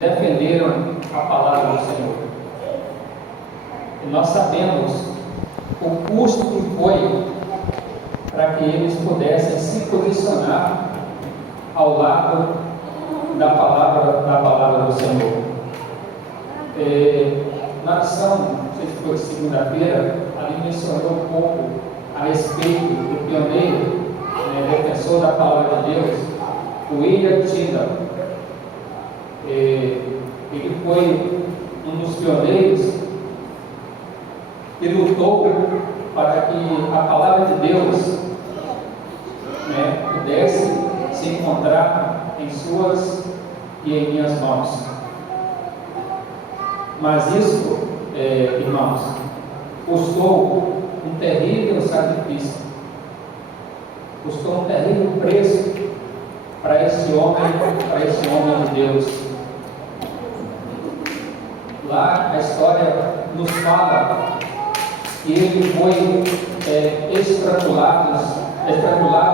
defenderam a palavra do Senhor. E nós sabemos o custo que foi para que eles pudessem se posicionar ao lado da palavra do Senhor. Na lição, não sei se foi segunda-feira, ali mencionou um pouco a respeito do pioneiro, defensor da palavra de Deus, o William Tyndale. Ele foi um dos pioneiros que lutou para que a palavra de Deus pudesse se encontrar em suas e em minhas mãos. Mas isso, irmãos, custou um terrível sacrifício, custou um terrível preço para esse homem de Deus. Lá a história nos fala que ele foi estrangulado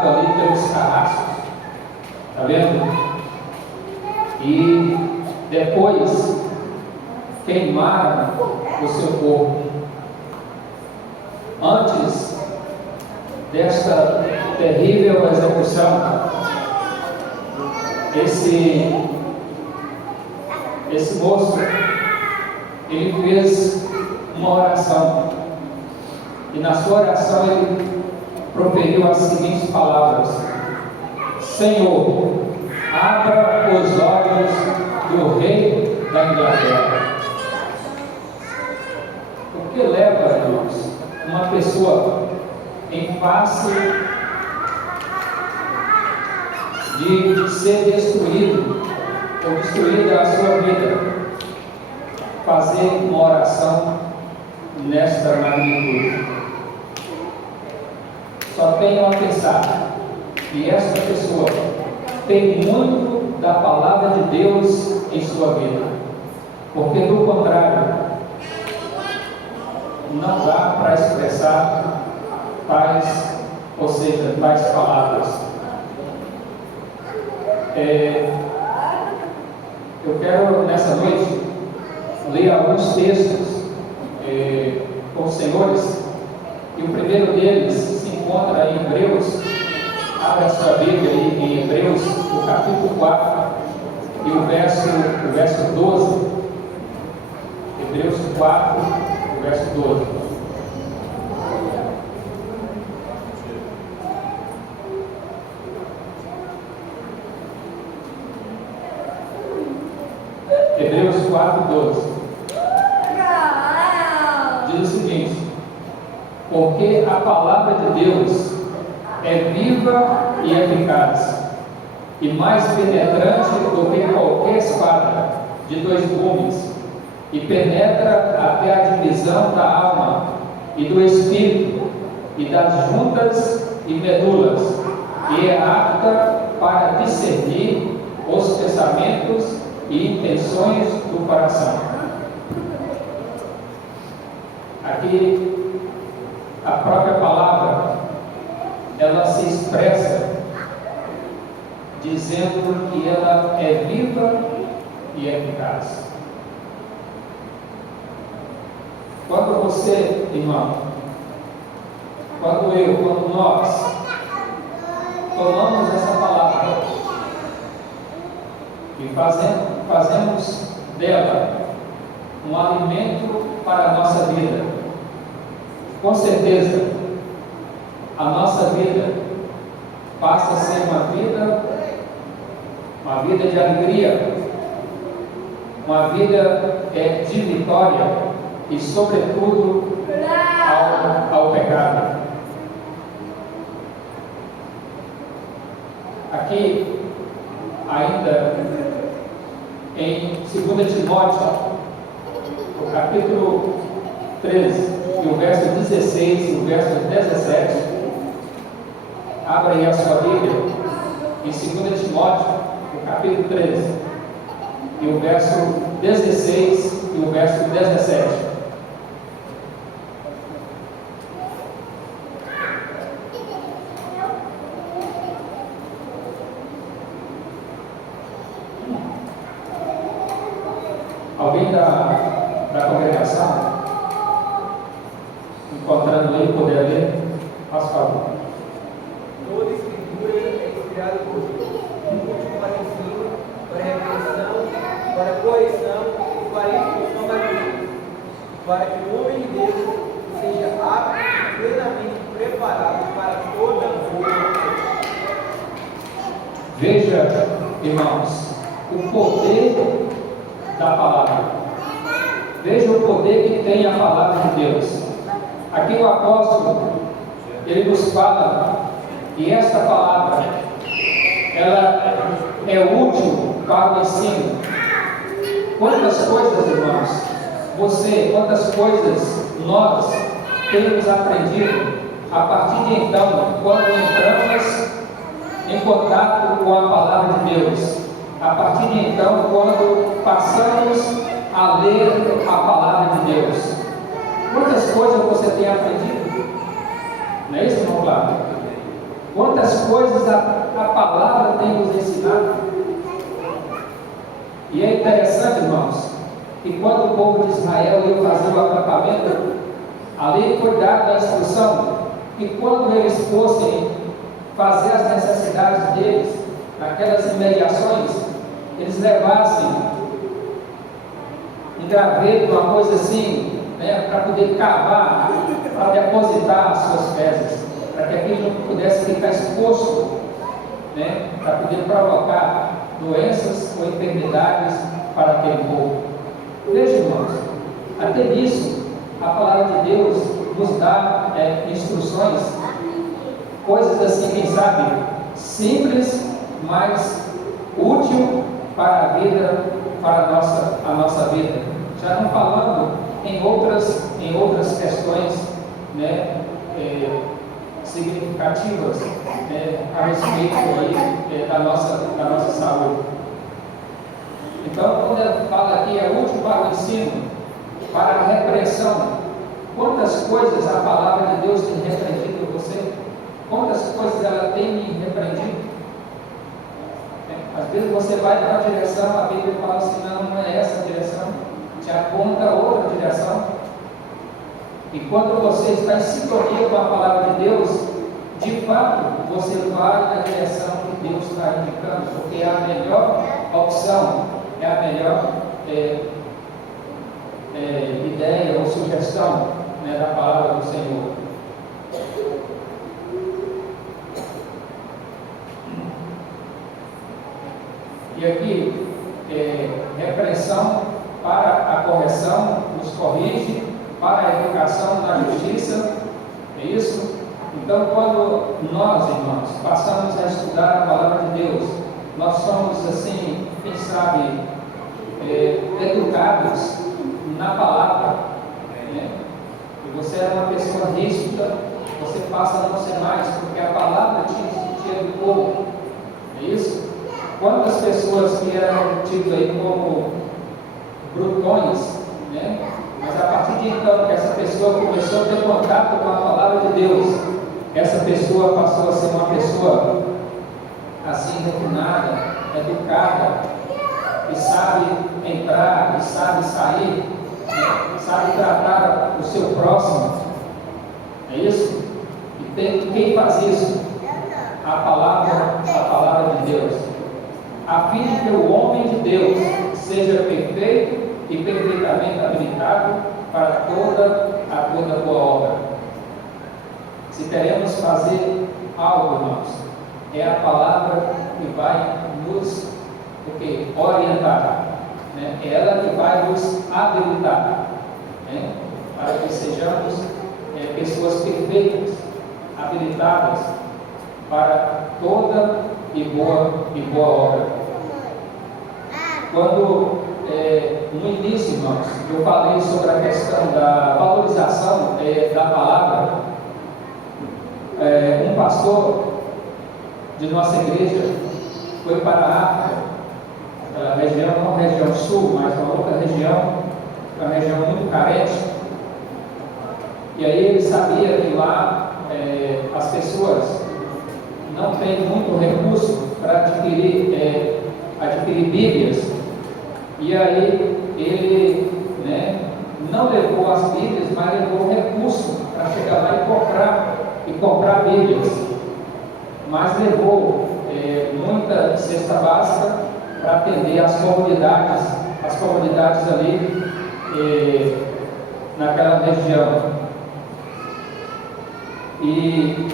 ali pelos carrascos, está vendo? E depois queimaram o seu corpo. Antes desta terrível execução, esse moço, ele fez uma oração, e na sua oração ele proferiu as seguintes palavras: Senhor, abra os olhos do rei da Inglaterra. O que leva, irmãos, uma pessoa em face de ser destruído ou destruída a sua vida, fazer uma oração nesta magnitude? Só tenham a pensar que esta pessoa tem muito da palavra de Deus em sua vida, porque do contrário não dá para expressar tais palavras. Eu quero nessa noite ler alguns textos com os senhores, e o primeiro deles se encontra em Hebreus. Abra sua Bíblia aí em Hebreus, o capítulo 4 e o verso 12. Hebreus 4, o verso 12. Hebreus 4, 12. Diz o seguinte: porque a palavra de Deus é viva e eficaz, e mais penetrante do que qualquer espada de dois gumes, e penetra até a divisão da alma e do espírito, e das juntas e medulas, e é apta para discernir os pensamentos e intenções do coração. Aqui a própria palavra, ela se expressa dizendo que ela é viva e eficaz. Quando você, irmão, quando nós tomamos essa palavra e fazemos dela um alimento para a nossa vida, com certeza a nossa vida passa a ser uma vida de alegria, uma vida de vitória e, sobretudo, ao pecado. Aqui, ainda em 2 Timóteo, o capítulo 13, e o verso 16 e o verso 17, abra aí a sua Bíblia, em 2 Timóteo, o capítulo 13, e o verso 16 e o verso 17. Alguém da congregação, encontrando aí, poder ler, faz favor. Toda escritura é inspirada por Deus, útil para ensino, para repreensão, para correção e para instrução da justiça, para que o homem de Deus seja apto e plenamente preparado para toda boa obra. Veja, irmãos, o poder da palavra. Veja o poder que tem a palavra de Deus. Aqui o apóstolo, ele nos fala que esta palavra, ela é útil para o ensino. Quantas coisas, irmãos, quantas coisas nós temos aprendido a partir de então, quando entramos em contato com a palavra de Deus. A partir de então, quando passamos a ler a palavra de Deus. Quantas coisas você tem aprendido? Não é isso, irmão Flávio? Quantas coisas a palavra tem nos ensinado? E é interessante, irmãos, que quando o povo de Israel ia fazer o acampamento, ali foi dada a instrução que quando eles fossem fazer as necessidades deles, naquelas imediações, eles levassem um graveto, uma coisa assim, né, para poder cavar, para depositar as suas fezes, para que aquilo não pudesse ficar exposto, né, para poder provocar doenças ou enfermidades para aquele povo. Veja, irmãos, até nisso, a palavra de Deus nos dá instruções, coisas assim, quem sabe, simples, mas útil para a vida, para a nossa vida. Já não falando em outras questões, né, significativas, né, a respeito aí, da nossa saúde. Então, quando ela fala aqui, é útil para o ensino, para a repreensão. Quantas coisas a palavra de Deus tem repreendido você? Quantas coisas ela tem me repreendido? Às vezes você vai para uma direção, a Bíblia fala assim, não é essa a direção, te aponta outra direção. E quando você está em sintonia com a palavra de Deus, de fato, você vai na direção que Deus está indicando, porque é a melhor opção, é a melhor ideia ou sugestão, né, da palavra do Senhor. E aqui, repreensão para a correção, nos corrige, para a educação na justiça, é isso? Então, quando nós, irmãos, passamos a estudar a palavra de Deus, nós somos assim, quem sabe, educados na palavra, né? E você é uma pessoa rígida, você passa a não ser mais, porque a palavra te educou, é isso? Quantas pessoas que eram tidas aí como brutões, né? Mas a partir de então que essa pessoa começou a ter contato com a palavra de Deus, essa pessoa passou a ser uma pessoa assim refinada, educada, que sabe entrar, que sabe sair, né? Sabe tratar o seu próximo, é isso? E quem faz isso? A palavra de Deus, a fim de que o homem de Deus seja perfeito e perfeitamente habilitado para toda boa obra. Se queremos fazer algo, irmãos, é a palavra que vai nos orientar, né? É ela que vai nos habilitar, né? Para que sejamos pessoas perfeitas, habilitadas para toda boa obra. Quando no início, irmãos, eu falei sobre a questão da valorização da palavra, um pastor de nossa igreja foi para a África, a região, não a região sul, mas uma outra região, uma região muito carente, e aí ele sabia que lá as pessoas não têm muito recurso para adquirir Bíblias. E aí ele, né, não levou as Bíblias, mas levou recurso para chegar lá e comprar Bíblias. Mas levou muita cesta básica para atender as comunidades ali naquela região. E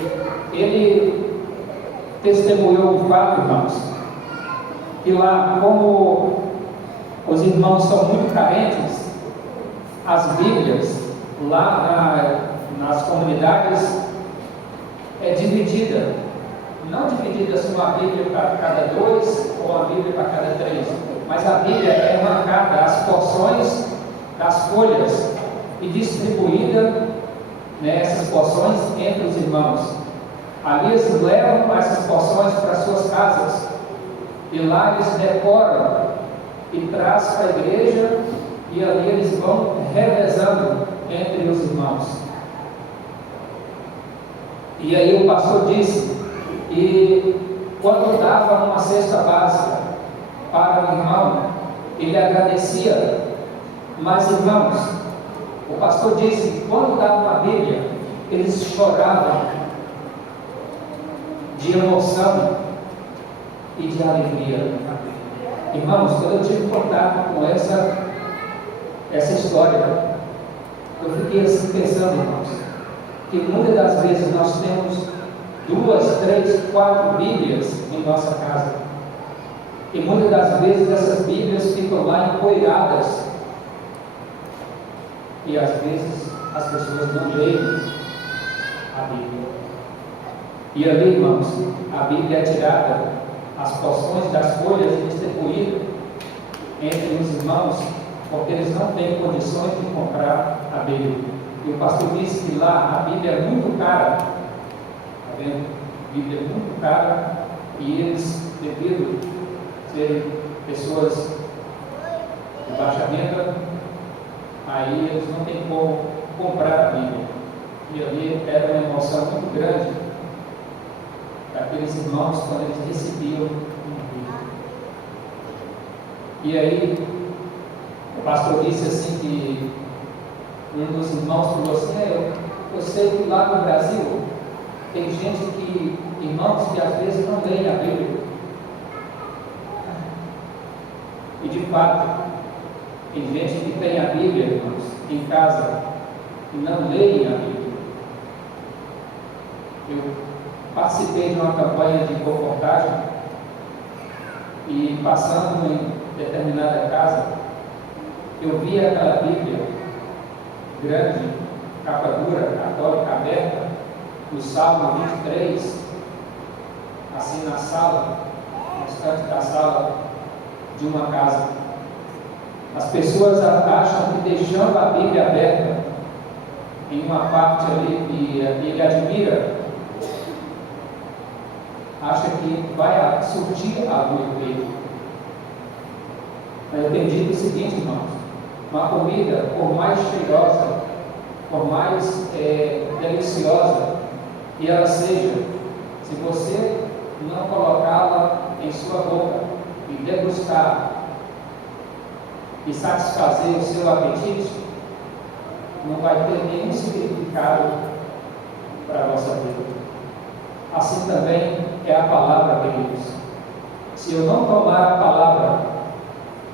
ele testemunhou um fato, irmãos, que lá, como os irmãos são muito carentes, as Bíblias lá nas comunidades é dividida, não dividida assim, uma Bíblia para cada 2 ou uma Bíblia para cada 3, mas a Bíblia é marcada as porções das folhas e distribuída, né, essas porções entre os irmãos. Ali eles levam essas porções para suas casas e lá eles decoram e trazem para a igreja, e ali eles vão revezando entre os irmãos. E aí o pastor disse que quando dava uma cesta básica para o irmão, ele agradecia. Mas, irmãos, o pastor disse que quando dava uma Bíblia, eles choravam de emoção e de alegria. Irmãos, quando eu tive contato com essa história, eu fiquei assim pensando, irmãos, que muitas das vezes nós temos 2, 3, 4 Bíblias em nossa casa. E muitas das vezes essas Bíblias ficam lá empoeiradas. E às vezes as pessoas não leem a Bíblia. E ali, irmãos, a Bíblia é tirada, as porções das folhas distribuídas entre os irmãos, porque eles não têm condições de comprar a Bíblia. E o pastor disse que lá a Bíblia é muito cara. Está vendo? A Bíblia é muito cara e eles, devido a serem pessoas de baixa renda, aí eles não têm como comprar a Bíblia. E ali era uma emoção muito grande daqueles irmãos quando eles recebiam uma Bíblia. E aí o pastor disse assim que um dos irmãos falou assim, eu sei que lá no Brasil tem gente irmãos que às vezes não leem a Bíblia. E de fato, tem gente que tem a Bíblia, irmãos, em casa e não leem a Bíblia. Eu participei de uma campanha de comportagem e passando em determinada casa, eu vi aquela Bíblia grande, capa dura, católica, aberta, no Salmo 23, assim na sala, no estante da sala de uma casa. As pessoas acham que deixando a Bíblia aberta em uma parte ali que ele admira, acha que vai surtir a luz dele. Mas eu tenho dito o seguinte, irmãos, uma comida, por mais cheirosa, por mais deliciosa que ela seja, se você não colocá-la em sua boca e degustar e satisfazer o seu apetite, não vai ter nenhum significado para a vossa vida. Assim também é a palavra de Deus. Se eu não tomar a palavra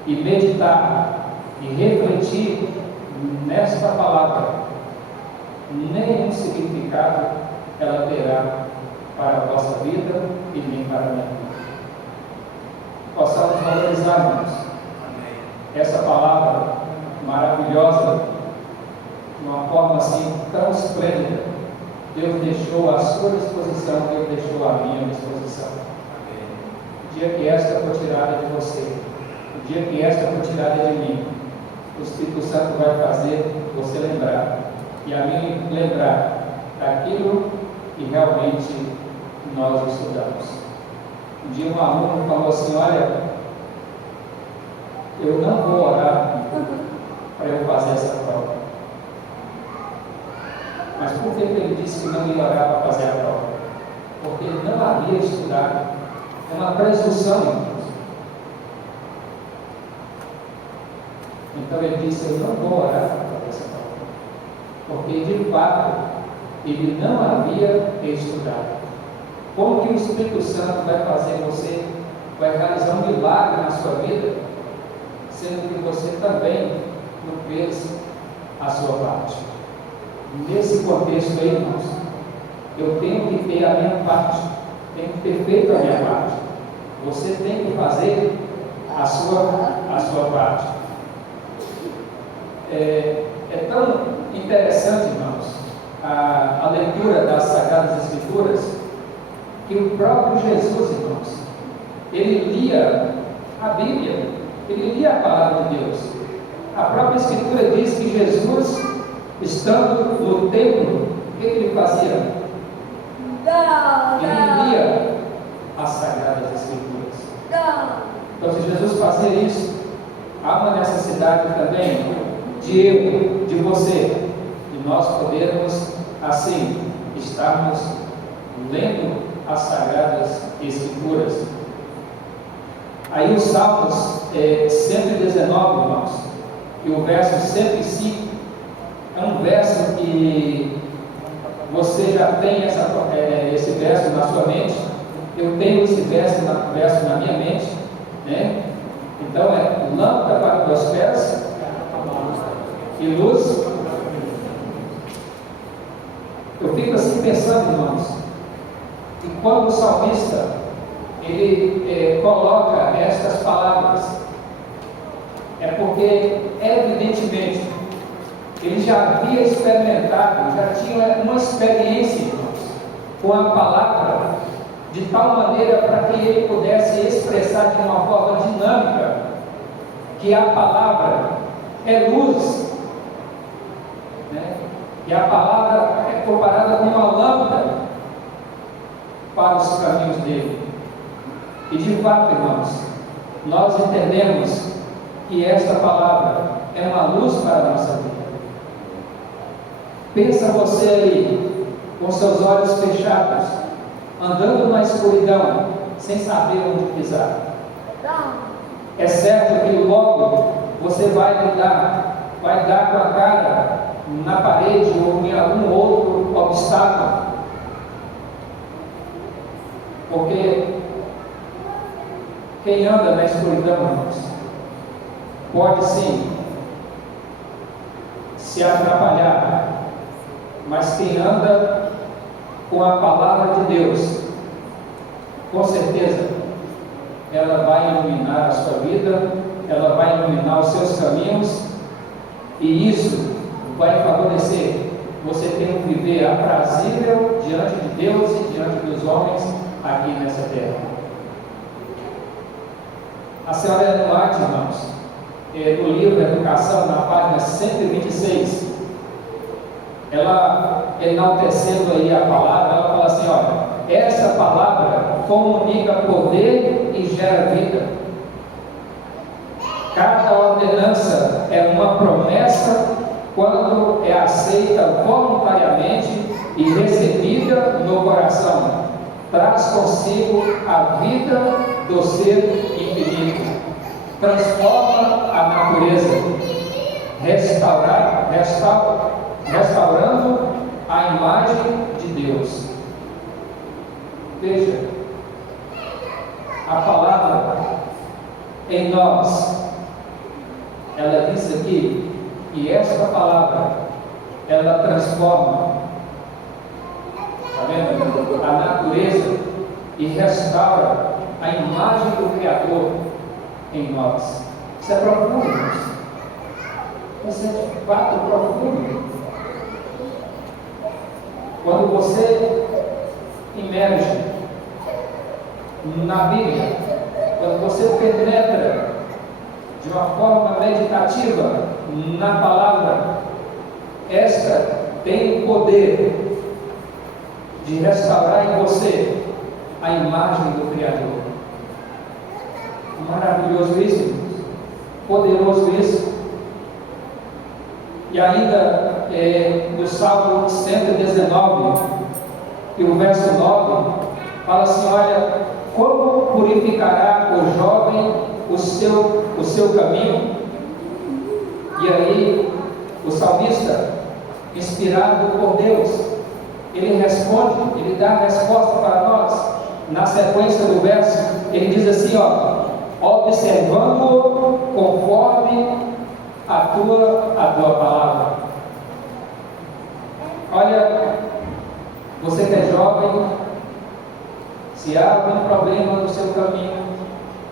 e meditar e refletir nesta palavra, nenhum significado ela terá para a vossa vida e nem para a minha vida. Possamos valorizar, irmãos, essa palavra maravilhosa, de uma forma assim tão esplêndida. Deus deixou à sua disposição, Deus deixou à minha disposição. O dia que esta for tirada de você, o dia que esta for tirada de mim, o Espírito Santo vai fazer você lembrar, e a mim lembrar daquilo que realmente nós estudamos. Um dia um aluno falou assim, olha, eu não vou orar para eu fazer essa prova. Mas por que ele disse que não ia orar para fazer a prova? Porque ele não havia estudado. É uma presunção, irmãos. Então ele disse: eu não vou orar dessa forma, porque de fato ele não havia estudado. Como que o Espírito Santo vai fazer você, vai realizar um milagre na sua vida, sendo que você também não fez a sua parte? Nesse contexto aí, irmãos, eu tenho que ter a minha parte, tenho que ter feito a minha parte. Você tem que fazer a sua parte. É tão interessante, irmãos, a leitura das Sagradas Escrituras, que o próprio Jesus, irmãos, ele lia a Bíblia, ele lia a palavra de Deus. A própria Escritura diz que Jesus, estando no templo, o que ele fazia? Ele lia as Sagradas Escrituras. Então, se Jesus fazia isso, há uma necessidade também de eu, de você, de nós podermos, assim, estarmos lendo as Sagradas Escrituras. Aí os Salmos 119, irmãos, e o verso 105, é um verso que você já tem esse verso na sua mente. Eu tenho esse verso na minha mente, né? Então é lâmpada para os meus pés e luz. Eu fico assim pensando, irmãos, que quando o salmista ele coloca estas palavras, é porque evidentemente ele já havia experimentado, já tinha uma experiência, irmãos, com a palavra, de tal maneira para que ele pudesse expressar de uma forma dinâmica que a palavra é luz, né? E a palavra é comparada com uma lâmpada para os caminhos dele. E de fato, irmãos, nós entendemos que esta palavra é uma luz para a nossa vida. Pensa você aí, com seus olhos fechados, andando na escuridão, sem saber onde pisar. É certo que logo você vai dar com a cara na parede ou em algum outro obstáculo, porque quem anda na escuridão, irmãos, pode sim se atrapalhar, mas quem anda com a palavra de Deus, com certeza, ela vai iluminar a sua vida, ela vai iluminar os seus caminhos, e isso vai favorecer você ter um viver aprazível diante de Deus e diante dos homens aqui nessa terra. A senhora Ellen White, irmãos, no livro Educação, na página 126, ela enaltecendo aí a palavra, ela fala assim: olha, essa palavra comunica poder e gera vida. Cada ordenança é uma promessa quando é aceita voluntariamente e recebida no coração. Traz consigo a vida do ser infinito, transforma a natureza, restaurando a imagem de Deus. Veja, a palavra em nós, ela diz aqui que esta palavra, ela transforma, está vendo? A natureza e restaura a imagem do Criador em nós. Isso é profundo, irmãos. Isso é de fato profundo. Quando você imerge na Bíblia, quando você penetra de uma forma meditativa na palavra, esta tem o poder de restaurar em você a imagem do Criador. Maravilhoso isso, poderoso isso. E ainda no Salmo 119, e o verso 9, fala assim: olha, como purificará o jovem o seu caminho? E aí, o salmista, inspirado por Deus, ele responde, ele dá a resposta para nós. Na sequência do verso, ele diz assim, observando conforme a tua palavra. Olha, você que é jovem, se há algum problema no seu caminho,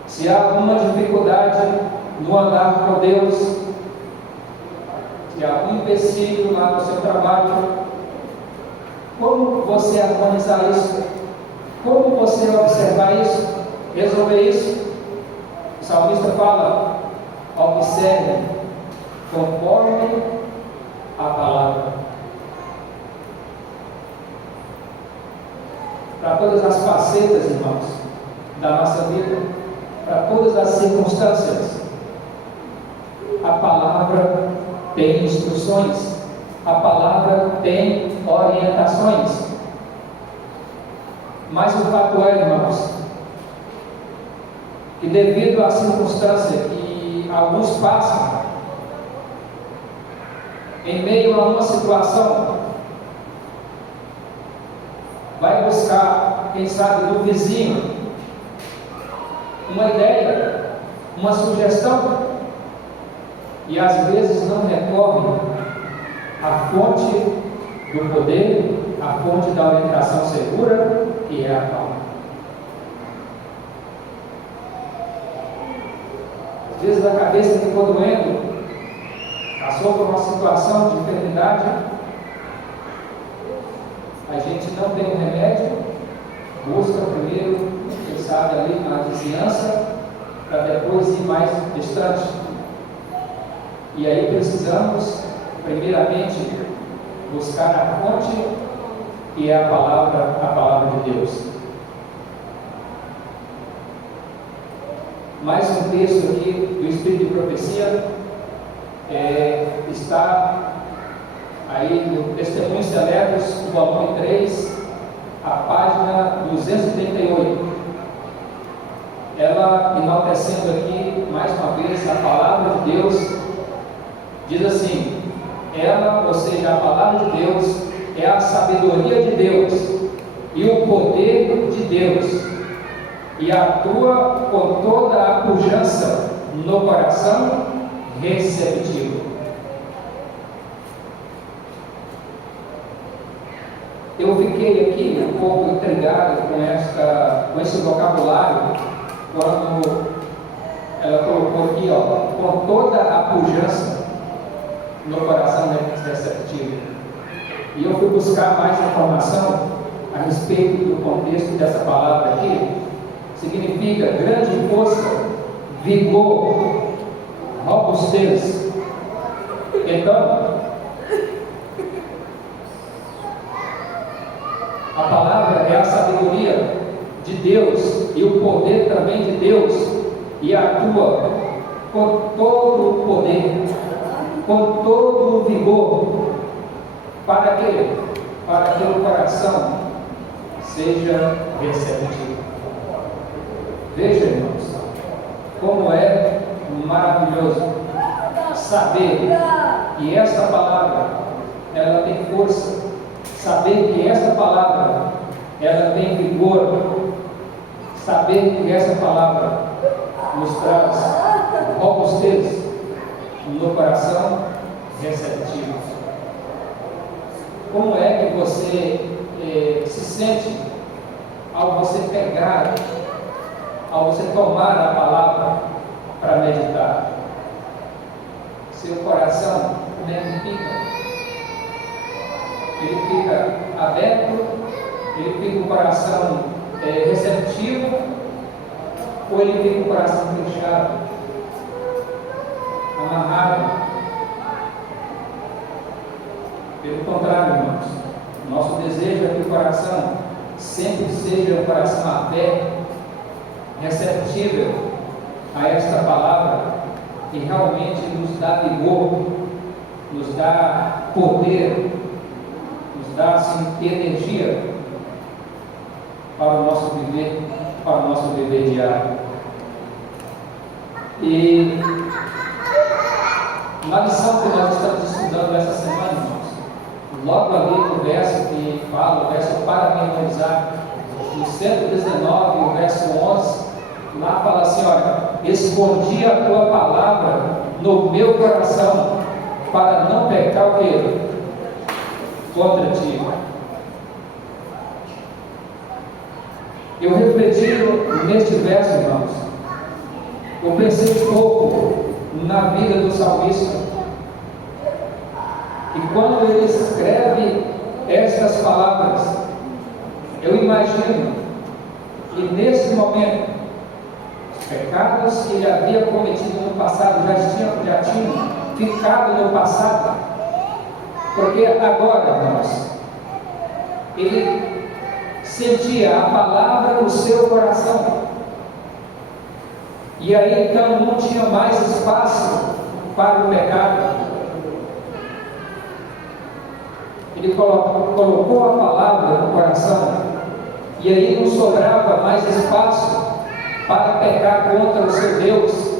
se há alguma dificuldade no andar com Deus, se há algum empecilho lá no seu trabalho, como você harmonizar isso? Como você observar isso? Resolver isso? O salmista fala, observe conforme a palavra. Para todas as facetas, irmãos, da nossa vida, para todas as circunstâncias, a palavra tem instruções, a palavra tem orientações. Mas o fato é, irmãos, que devido à circunstância que alguns passam, em meio a uma situação, vai buscar, quem sabe, do vizinho, uma ideia, uma sugestão, e às vezes não recorre à fonte do poder, à fonte da orientação segura, que é a palavra. Às vezes a cabeça ficou doendo, passou por uma situação de enfermidade, a gente não tem um remédio, busca primeiro, quem sabe, ali na vizinhança, para depois ir mais distante. E aí precisamos, primeiramente, buscar a fonte, que é a palavra de Deus. Mais um texto aqui do Espírito de Profecia, está aí no Testemunhos Seletos, o volume 3, a página 238. Ela, enaltecendo aqui, mais uma vez, a palavra de Deus, diz assim: ela, ou seja, a palavra de Deus, é a sabedoria de Deus e o poder de Deus, e atua com toda a pujança no coração receptivo. Eu fiquei aqui um pouco intrigado com esse vocabulário, quando ela colocou aqui, com toda a pujança no coração receptivo. E eu fui buscar mais informação a respeito do contexto dessa palavra aqui. Significa grande força, vigor, robustez. Então, a palavra é a sabedoria de Deus e o poder também de Deus, e atua com todo o poder, com todo o vigor. Para quê? Para que o coração seja receptivo. Veja, irmãos, como é maravilhoso saber que esta palavra, ela tem força, saber que esta palavra, ela tem vigor, saber que essa palavra nos traz robustez no coração receptivo. Como é que você se sente ao você pegar, ao você tomar a palavra para meditar? Seu coração nem fica, ele fica aberto, ele fica o coração receptivo, ou ele fica o coração fechado, amarrado? Pelo contrário, irmãos, nosso desejo é que o coração sempre seja um coração aberto, receptível a esta palavra, que realmente nos dá vigor, nos dá poder, nos dá assim, energia para o nosso viver diário. E Na lição que nós estamos estudando essa semana, irmãos, logo ali no verso que fala, o verso para memorizar, no 119, o verso 11, lá fala assim: olha, escondi a tua palavra no meu coração, para não pecar o quê? Contra ti. Eu refleti neste verso, irmãos. Eu pensei um pouco na vida do salmista. E quando ele escreve estas palavras, eu imagino que nesse momento, os pecados que ele havia cometido no passado já tinham ficado no passado, porque agora, irmãos, ele sentia a palavra no seu coração, e aí então não tinha mais espaço para o pecado. Ele colocou a palavra no coração, e aí não sobrava mais espaço para pecar contra o seu Deus.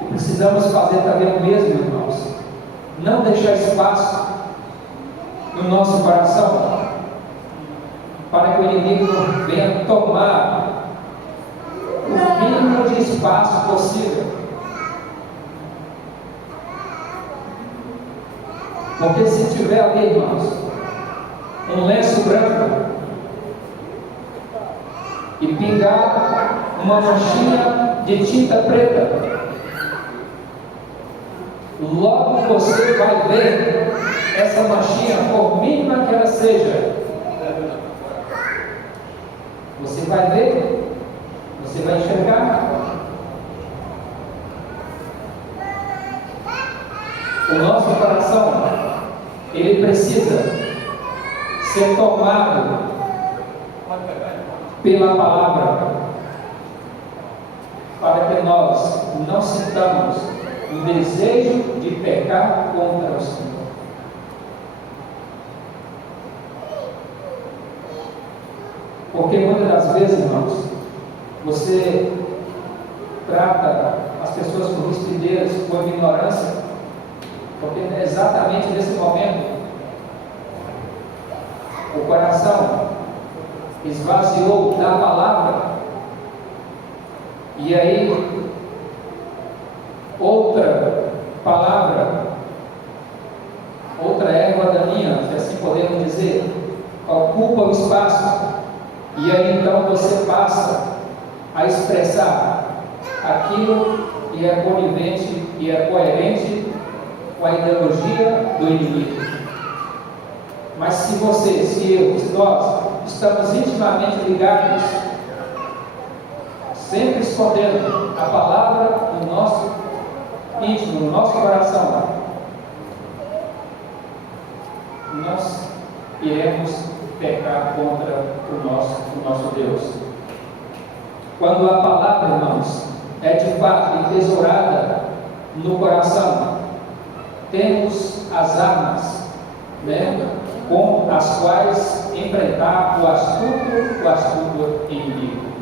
E precisamos fazer também o mesmo, irmãos. Não deixar espaço no nosso coração para que o inimigo venha tomar o mínimo de espaço possível. Porque se tiver ali, irmãos, um lenço branco e pingar uma manchinha de tinta preta, logo você vai ver essa manchinha, por mínima que ela seja, você vai ver, você vai enxergar. O nosso coração, ele precisa ser tomado pela palavra, para que nós não sintamos o desejo de pecar contra o Senhor. Porque muitas das vezes, irmãos, você trata as pessoas por rispidez, por ignorância, porque exatamente nesse momento o coração esvaziou da palavra, e aí outra palavra, outra erva daninha, se assim podemos dizer, ocupa o espaço, e aí então você passa a expressar aquilo que é conivente e é coerente com a ideologia do inimigo. Mas se você, se nós estamos intimamente ligados, sempre escondendo a palavra no nosso íntimo, no nosso coração, nós iremos pecar contra o nosso Deus. Quando a palavra, irmãos, é de fato entesourada no coração, temos as armas, com as quais enfrentar o astuto inimigo.